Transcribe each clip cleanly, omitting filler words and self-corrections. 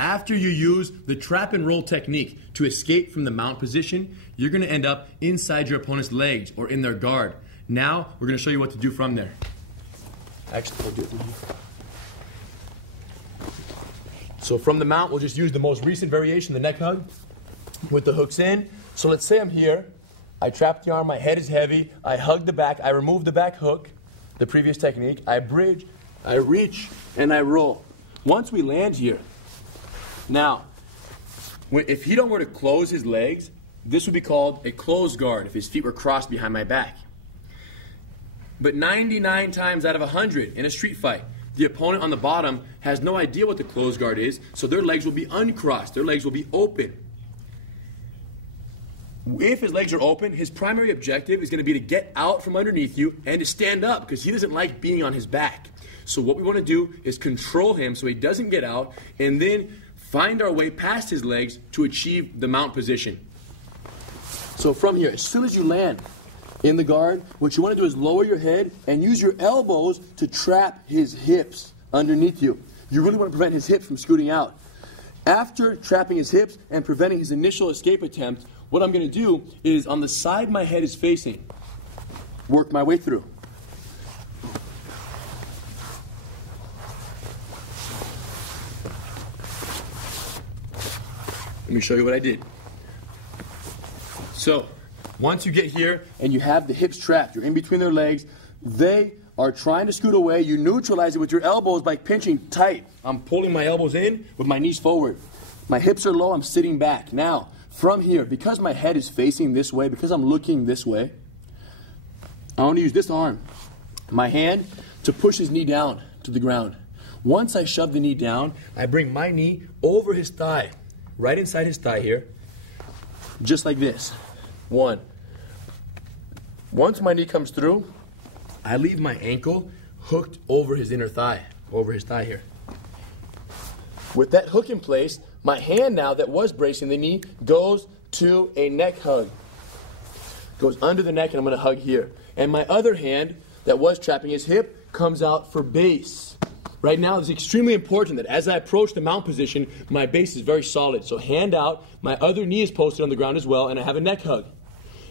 After you use the trap and roll technique to escape from the mount position, you're going to end up inside your opponent's legs or in their guard. Now, we're going to show you what to do from there. Actually, we'll do it from here. So from the mount, we'll just use the most recent variation, the neck hug, with the hooks in. So let's say I'm here. I trap the arm, my head is heavy. I hug the back, I remove the back hook, the previous technique. I bridge, I reach, and I roll. Once we land here, now, if he don't were to close his legs, this would be called a closed guard if his feet were crossed behind my back. But 99 times out of 100 in a street fight, the opponent on the bottom has no idea what the closed guard is, so their legs will be uncrossed, their legs will be open. If his legs are open, his primary objective is going to be to get out from underneath you and to stand up because he doesn't like being on his back. So what we want to do is control him so he doesn't get out and then find our way past his legs to achieve the mount position. So from here, as soon as you land in the guard, what you want to do is lower your head and use your elbows to trap his hips underneath you. You really want to prevent his hips from scooting out. After trapping his hips and preventing his initial escape attempt, what I'm going to do is on the side my head is facing, work my way through. Let me show you what I did. So, once you get here and you have the hips trapped, you're in between their legs, they are trying to scoot away, you neutralize it with your elbows by pinching tight. I'm pulling my elbows in with my knees forward. My hips are low, I'm sitting back. Now, from here, because my head is facing this way, because I'm looking this way, I want to use this arm, my hand, to push his knee down to the ground. Once I shove the knee down, I bring my knee over his thigh, right inside his thigh here, just like this. One. Once my knee comes through, I leave my ankle hooked over his inner thigh, over his thigh here. With that hook in place, my hand now that was bracing the knee goes to a neck hug. Goes under the neck and I'm going to hug here. And my other hand that was trapping his hip comes out for base. Right now it's extremely important that as I approach the mount position, my base is very solid. So hand out, my other knee is posted on the ground as well, and I have a neck hug.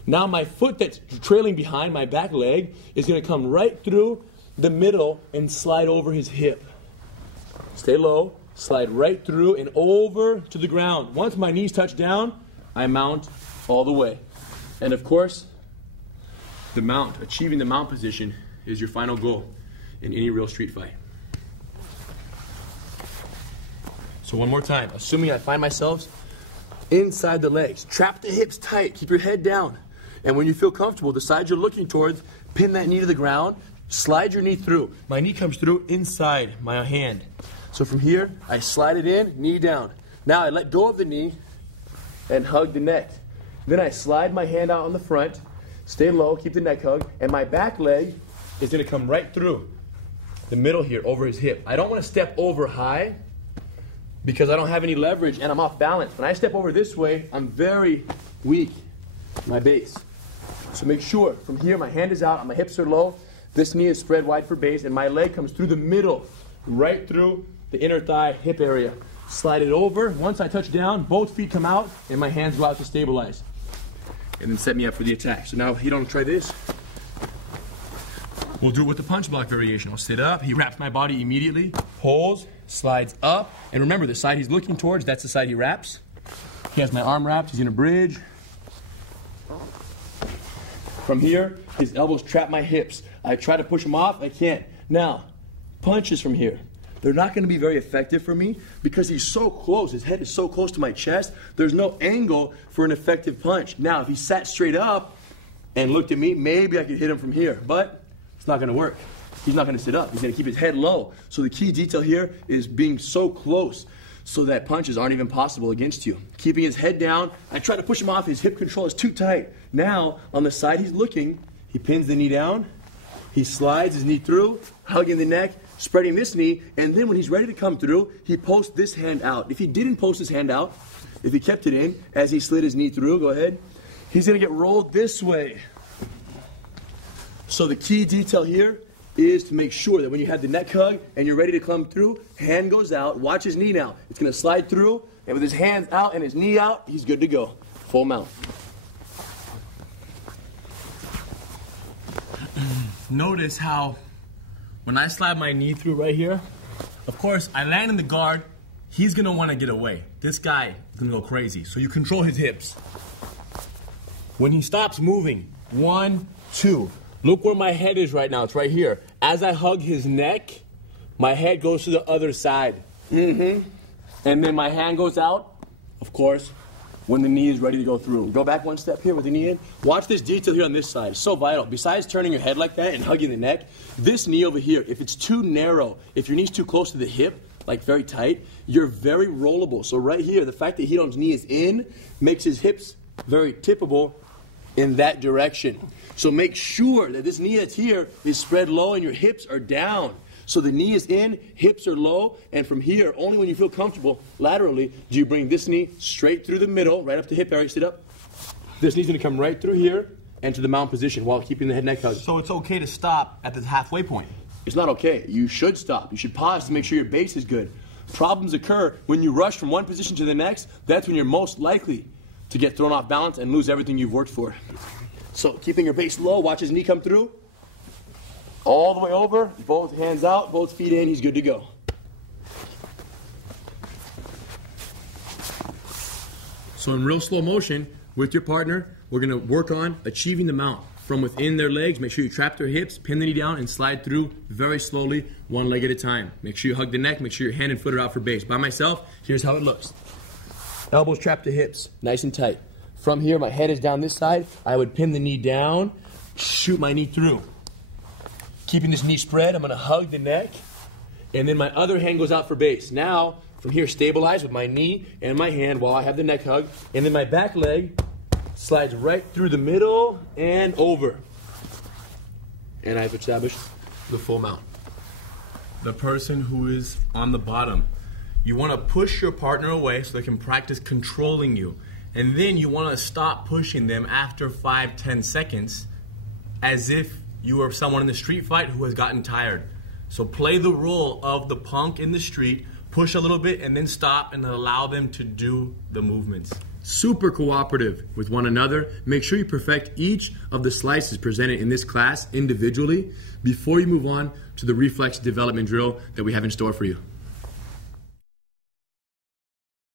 Now my foot that's trailing behind my back leg is going to come right through the middle and slide over his hip. Stay low. Slide right through and over to the ground. Once my knees touch down, I mount all the way. And of course, the mount, achieving the mount position is your final goal in any real street fight. So one more time, assuming I find myself inside the legs, trap the hips tight, keep your head down. And when you feel comfortable, the side you're looking towards, pin that knee to the ground, slide your knee through. My knee comes through inside my hand. So from here, I slide it in, knee down. Now I let go of the knee and hug the neck. Then I slide my hand out on the front, stay low, keep the neck hug, and my back leg is going to come right through the middle here, over his hip. I don't want to step over high because I don't have any leverage and I'm off balance. When I step over this way, I'm very weak, my base. So make sure, from here my hand is out, my hips are low, this knee is spread wide for base, and my leg comes through the middle, right through the inner thigh, hip area. Slide it over. Once I touch down, both feet come out, and my hands go out to stabilize. And then set me up for the attack. So now, he don't try this. We'll do it with the punch block variation. I'll sit up, he wraps my body immediately, pulls, slides up, and remember, the side he's looking towards, that's the side he wraps. He has my arm wrapped, he's gonna bridge. From here, his elbows trap my hips. I try to push him off, I can't. Now, punches from here. They're not going to be very effective for me because he's so close. His head is so close to my chest. There's no angle for an effective punch. Now, if he sat straight up and looked at me, maybe I could hit him from here. But it's not going to work. He's not going to sit up. He's going to keep his head low. So the key detail here is being so close so that punches aren't even possible against you. Keeping his head down. I try to push him off. His hip control is too tight. Now, on the side he's looking, he pins the knee down. He slides his knee through, hugging the neck, spreading this knee, and then when he's ready to come through, he posts this hand out. If he didn't post his hand out, if he kept it in, as he slid his knee through, go ahead, he's going to get rolled this way. So the key detail here is to make sure that when you have the neck hug and you're ready to come through, hand goes out, watch his knee now. It's going to slide through, and with his hands out and his knee out, he's good to go. Full mount. Notice how when I slide my knee through right here, of course, I land in the guard, he's going to want to get away. This guy is going to go crazy. So you control his hips. When he stops moving, 1, 2. Look where my head is right now. It's right here. As I hug his neck, my head goes to the other side. And then my hand goes out, of course, when the knee is ready to go through. Go back one step here with the knee in. Watch this detail here on this side. It's so vital. Besides turning your head like that and hugging the neck, this knee over here, if it's too narrow, if your knee's too close to the hip, like very tight, you're very rollable. So right here, the fact that Rydom's knee is in makes his hips very tippable in that direction. So make sure that this knee that's here is spread low and your hips are down. So the knee is in, hips are low, and from here, only when you feel comfortable laterally do you bring this knee straight through the middle, right up to hip area. Sit up. This knee's going to come right through here and to the mount position while keeping the head neck hug. So it's okay to stop at the halfway point? It's not okay. You should stop. You should pause to make sure your base is good. Problems occur when you rush from one position to the next. That's when you're most likely to get thrown off balance and lose everything you've worked for. So keeping your base low, watch his knee come through. All the way over, both hands out, both feet in, he's good to go. So in real slow motion, with your partner, we're going to work on achieving the mount from within their legs. Make sure you trap their hips, pin the knee down, and slide through very slowly, one leg at a time. Make sure you hug the neck, make sure your hand and foot are out for base. By myself, here's how it looks. Elbows trap the hips, nice and tight. From here, my head is down this side. I would pin the knee down, shoot my knee through. Keeping this knee spread, I'm going to hug the neck, and then my other hand goes out for base. Now, from here, stabilize with my knee and my hand while I have the neck hug, and then my back leg slides right through the middle and over. And I've established the full mount. The person who is on the bottom, you want to push your partner away so they can practice controlling you. And then you want to stop pushing them after 5-10 seconds as if you are someone in the street fight who has gotten tired. So play the role of the punk in the street, push a little bit, and then stop and allow them to do the movements. Super cooperative with one another. Make sure you perfect each of the slices presented in this class individually before you move on to the reflex development drill that we have in store for you.